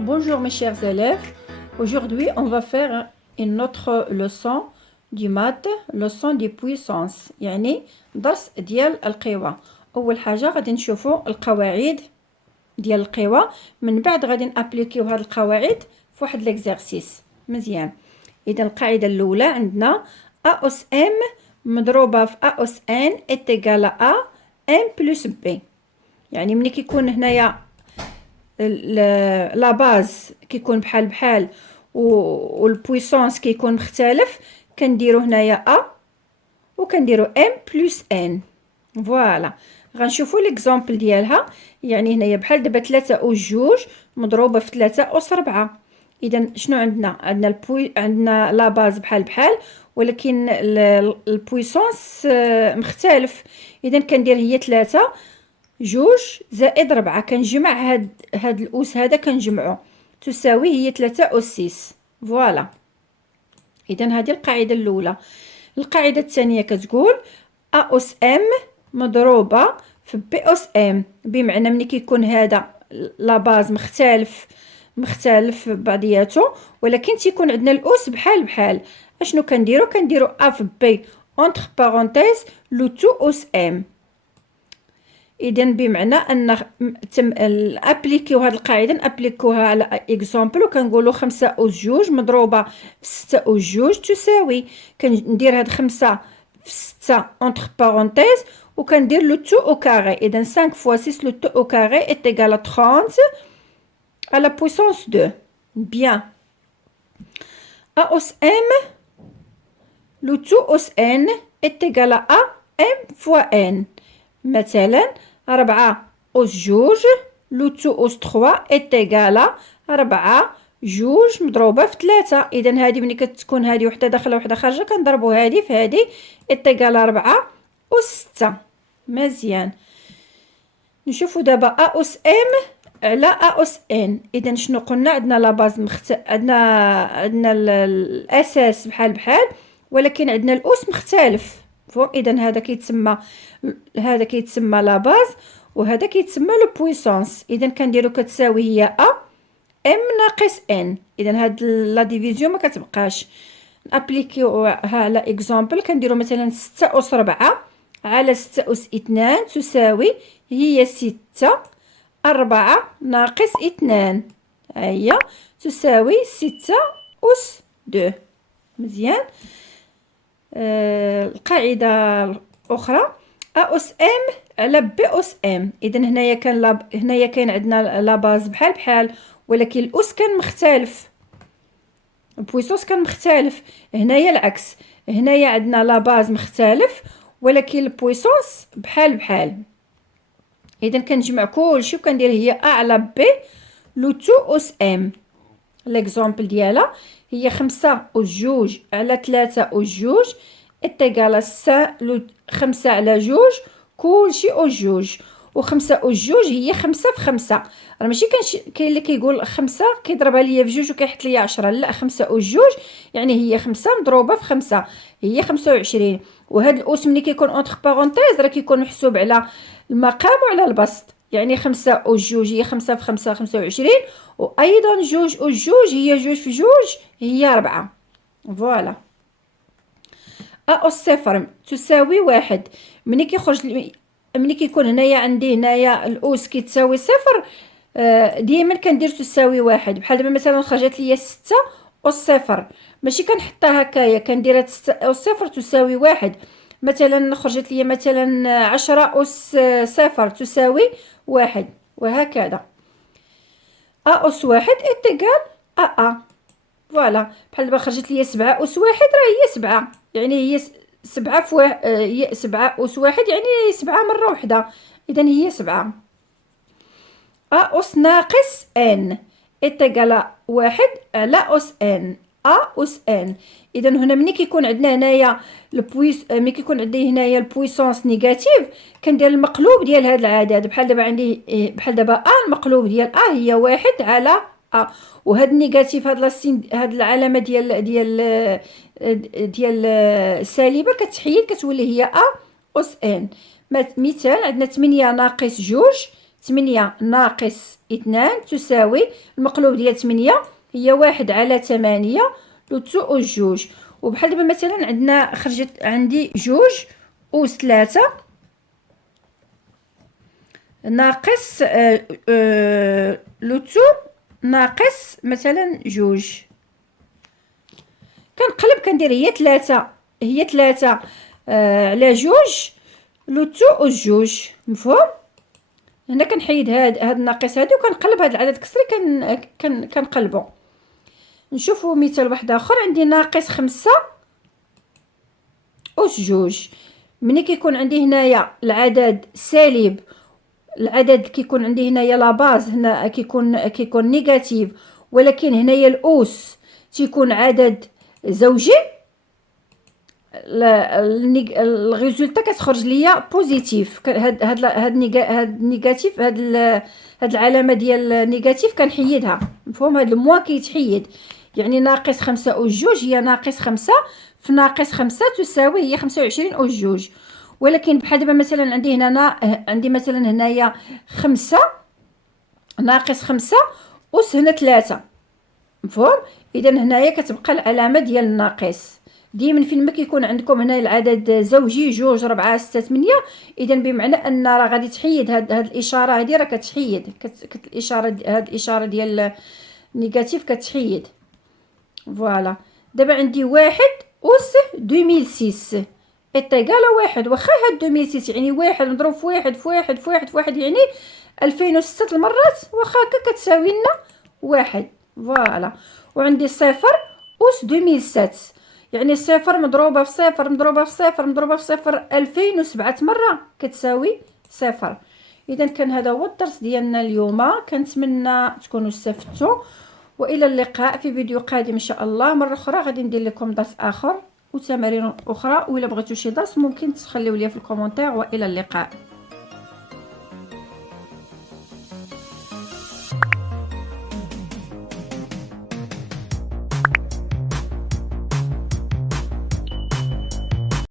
Bonjour mes chers élèves, aujourd'hui on va faire une autre leçon du maths, leçon des puissances يعني درس ديال القوى. أول حاجة غادي نشوفوا القواعد ديال القوى، من بعد غادي نابليكيو هاد القواعد في واحد ليكزارسيس. مزيان، إذا القاعدة الأولى عندنا A أس M مضروبة في A أس N est égal à A M plus B. يعني ملي كيكون هنايا لا باز كيكون بحال والبويسونس كيكون مختلف، كنديرو هنايا ا وكنديرو ام بلس ان. فوالا غنشوفو ليكزامبل ديالها. يعني هنايا بحال دابا 3 أس 2 مضروبه في 3 أس 4. اذا شنو عندنا عندنا لا باز بحال ولكن البويسونس مختلف. اذا كندير هي 3 جوج زائد 4، كنجمع هاد الأس هذا كنجمعو تساوي هي 3 أس 6. فوالا، إذا هذه القاعدة الأولى. القاعدة الثانية كتقول أ أس إم مضروبة في بي أس إم، بمعنى ملي كيكون هذا لاباز مختلف بعضياتو ولكن تيكون عندنا الأس بحال. اشنو كنديرو أ في بي اونتر بارونتيز لو تو أس إم. اذا بمعنى ان تم ابليكيو هذه القاعده، نابليكوها على اكزامبل وكنقولوا 5 أس 2 مضروبه في 6 أس 2 تساوي، كندير هاد 5 في 6 اونتر بارونتيز وكندير لو تو او كاري. اذا 5 فوا 6 لو تو او كاري est égal à 30 à la puissance 2. bien. A أس M لو تو أس N est égal à A M fois N. مثلا 4 أس 2 لو تو أس 3 est égal à 4 جوج مضروبة في 3. إذا هذه ملي كتكون هذه وحدة داخلة وحدة خارجة كنضربو هذه في هذه est égal à 4 أس 6. مزيان، نشوفو دابا أ أس إم على أ أس إن. إذا شنو قلنا؟ عندنا لاباز عندنا الأساس بحال ولكن عندنا الأس مختلف. إذا هذا كيتسمى لا باز وهذا كيتسمى لو بويسونس. اذا كنديرو كتساوي هي ا ام ناقص ان. اذا هاد لا ديفيزيون ما كتبقاش. نابليكيوها على اكزامبل، كنديرو مثلا 6 أس 4 على 6 أس 2 تساوي هي 6 4 ناقص 2، هي تساوي 6 أس 2. مزيان. القاعدة الأخرى أ أس إم على بي أس إم. إذا هنايا كاين عندنا لاباز بحال ولكن الأس كان مختلف، البويسونس كان مختلف. هنايا العكس، هنايا عندنا لاباز مختلف ولكن البويسونس بحال. إذا كنجمع كلشي وكندير هي أ على بي لو تو أس إم. ليكزامبل ديالها هي 5 أس 2 على 3 أس 2 est égal à 5 على 2 كلشي أس 2 و5 أس 2 هي 5 في 5. راه ماشي كاين اللي كيقول 5 كيضربها ليا في 2 وكيحط ليا 10. لا، 5 أس 2 يعني هي 5 مضروبه في 5 هي 25. وهاد الأس ملي كيكون اونتر بارونتيز راه كيكون محسوب على المقام وعلى البسط. يعني 5 أس 2 هي 5 في 5 25، وأيضا 2 أس 2 هي 2 في 2 هي 4. فوالا. أ أس 0 تساوي 1. ملي كيكون هنايا عندي الأس كتساوي 0 ديما كندير تساوي 1. بحال دابا مثلا خرجت ليا 6 أس 0 ماشي كنحطها هكايا، كندير 6 أس 0 تساوي 1. مثلا خرجت ليا مثلا 10 أس 0 تساوي 1، وهكذا. أ أس 1 est égal à أ. فوالا، بحال دابا خرجت ليا 7 أس 1 راه هي 7، يعني هي 7 في هي 7 أس 1 يعني 7 مرة واحدة. إذا هي 7. أ أس ناقص إن est égal à 1 على أس إن. أ أس إن. إذا هنا ملي كيكون عندنا هنايا ملي كيكون عندي هنايا البويسونس نيجاتيف كندير المقلوب ديال هاد العدد. بحال دابا عندي أ المقلوب ديال أ هي 1 على أ، وهاد النيجاتيف هاد العلامة ديال السالبة كتحيد كتولي هي أ أس إن. مثال عندنا 8 ناقص 2 8 ناقص 2 تساوي المقلوب ديال 8 هي 1 على 8 لو تو أوس جوج. وبحال دابا مثلا عندنا خرجت عندي جوج أوس 3 ناقص لو تو ناقص مثلا جوج. كنقلب كندير هي 3 على جوج لو تو أوس جوج. مفهوم؟ هنا كنحيد هاد الناقص هادي وكنقلب هاد العدد كسري كنقلبو. نشوفوا مثال واحد اخر. عندي ناقص 5 أوس جوج. ملي كيكون عندي هنايا العدد سالب، العدد كيكون عندي هنايا لا باز هنا كيكون نيجاتيف، ولكن هنايا الأوس تيكون عدد زوجي، الريزولتا كتخرج ليا بوزيتيف. هاد نيجاتيف، هاد العلامه ديال النيجاتيف كنحيدها. مفهوم؟ هاد الموا كيتحيد. يعني ناقص 5 أوس جوج هي ناقص 5 في ناقص 5 تساوي هي 25 أوس جوج. ولكن بحال دابا مثلا عندي هنا عندي مثلا هنايا 5 ناقص 5 أوس هنا 3. مفهوم؟ اذا هنايا كتبقى العلامه ديال الناقص. ديما فين ما كيكون عندكم هنا العدد زوجي 2 4 6 8، اذا بمعنى ان راه غادي تحيد هاد الاشاره هادي، راه كتحيد الاشاره هاد الاشاره ديال نيجاتيف كتحيد. فوالا. دابا عندي 1 أوس 2006 ايطيغال 1. واخا هاد 2006 يعني 1 مضروب في 1 في 1 في 1 في 1 يعني 2006 المرات، واخا هكا كتساوي لنا 1. فوالا. وعندي 0 أوس 2007 يعني 0 مضروبه في 0 مضروبه في 0 مضروبه في 0 2007 مره كتساوي 0. اذا كان هذا هو الدرس ديالنا اليوم. كنتمنى تكونوا استفدتوا، والى اللقاء في فيديو قادم ان شاء الله. مره اخرى غادي ندير لكم درس اخر وتمارين اخرى، والا بغيتوا شي درس ممكن تخليو لي في الكومونتير. والى اللقاء.